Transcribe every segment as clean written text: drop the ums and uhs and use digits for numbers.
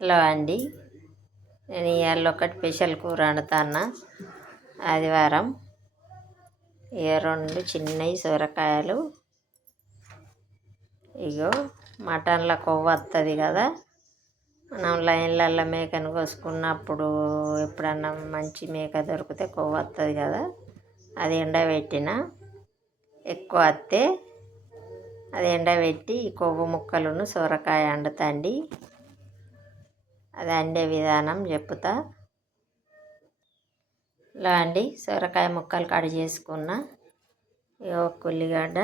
Hello అండి, నేను ఇవాళ ఒకటి స్పెషల్ కూర వండుతాను. ఆదివారం రెండు చిన్నవి సొరకాయలు. ఇగో మటన్లో కొవ్వు వస్తుంది కదా, మనం లైన్లలో మేకను కోసుకున్నప్పుడు ఎప్పుడన్నా మంచి మేక దొరికితే కొవ్వు వస్తుంది కదా, అది ఎండబెట్టిన. ఎక్కువ వస్తే అది ఎండబెట్టి కొవ్వు ముక్కలను సొరకాయ వండుతండి. అది అండే విధానం చెప్తా. ఇలా అండి, సొరకాయ ముక్కలు కట్ చేసుకున్న. ఒక ఉల్లిగడ్డ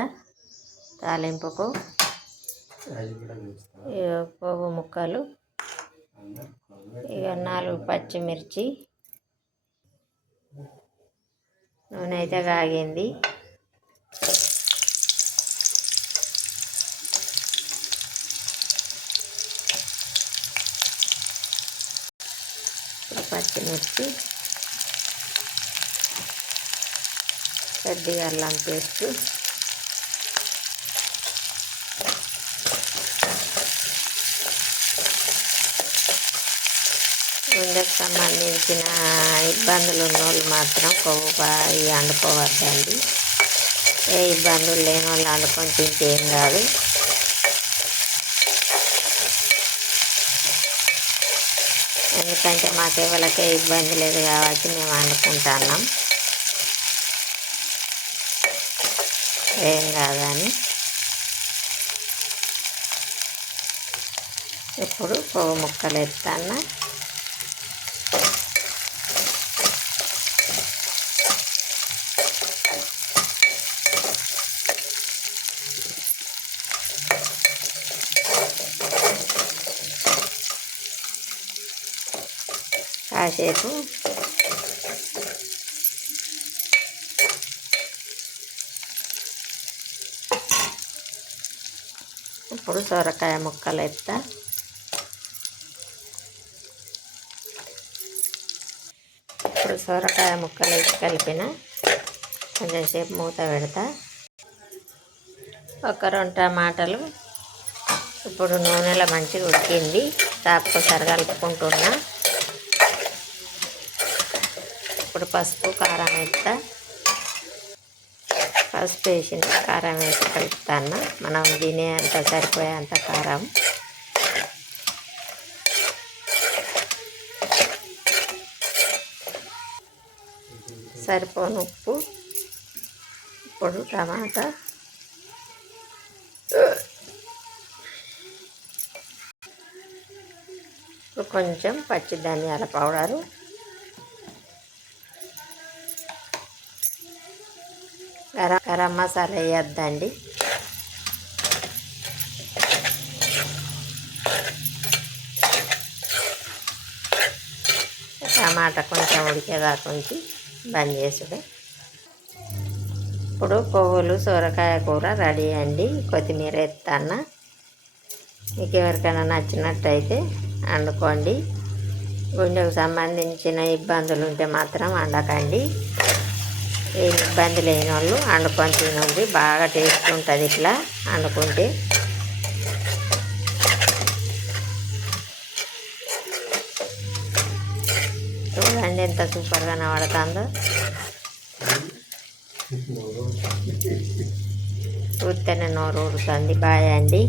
తాలింపుకు, కొవ్వు ముక్కలు, ఇక 4 పచ్చిమిర్చి. నూనె అయితే కాగింది. పచ్చిమిర్చి, కొద్దిగా అల్లం పేస్ట్, గుండెకు సంబంధించిన ఇబ్బందులు ఉన్నోళ్ళు మాత్రం కొవ్వు వండుకోవద్దండి. ఏ ఇబ్బందులు లేని వాళ్ళు వండుకొని తింటే ఏం కాదు. ఎందుకంటే మాకు ఎవరికే ఇబ్బంది లేదు కాబట్టి మేము వండుకుంటున్నాం, ఏం కాదని. ఇప్పుడు కొవ్వు ముక్కలు ఎత్తాను. కాసేపు ఇప్పుడు సొరకాయ ముక్కలు ఎత్తా. ఇప్పుడు సొరకాయ ముక్కలు వేసి కలిపిన కొంచెం సేపు మూత పెడతా. ఒక 2 టమాటాలు ఇప్పుడు నూనెలో మంచిగా ఉడికింది. తాపుకోసారి కలుపుకుంటున్నా. ఇప్పుడు పసుపు కారం వేస్తా. పసుపు వేసిన కారం వేసి కలుపుతాను. మనం తినేంత సరిపోయేంత కారం. సరిపోను ఉప్పు. ఇప్పుడు టమాటా, కొంచెం పచ్చి ధనియాల పౌడరు, గరం మసాలా వేయద్దండి. టమాటా కొంచెం ఉడికేదాకా ఉంచి బంద్ చేసుడే. ఇప్పుడు కొవ్వులు సొరకాయ కూర రెడీ అండి. కొత్తిమీర ఎత్తాను. మీకు ఎవరికైనా నచ్చినట్టయితే వండుకోండి. గుండెకు సంబంధించిన ఇబ్బందులు ఉంటే మాత్రం వండకండి. ఏ ఇబ్బంది లేని వాళ్ళు వండుకొని తినండి. బాగా టేస్ట్ ఉంటుంది ఇట్లా వండుకుంటే. చూడండి ఎంత సూపర్గా కనబడుతుందో. చూస్తేనే నోరు ఊరుతుంది. బాయ్ అండి.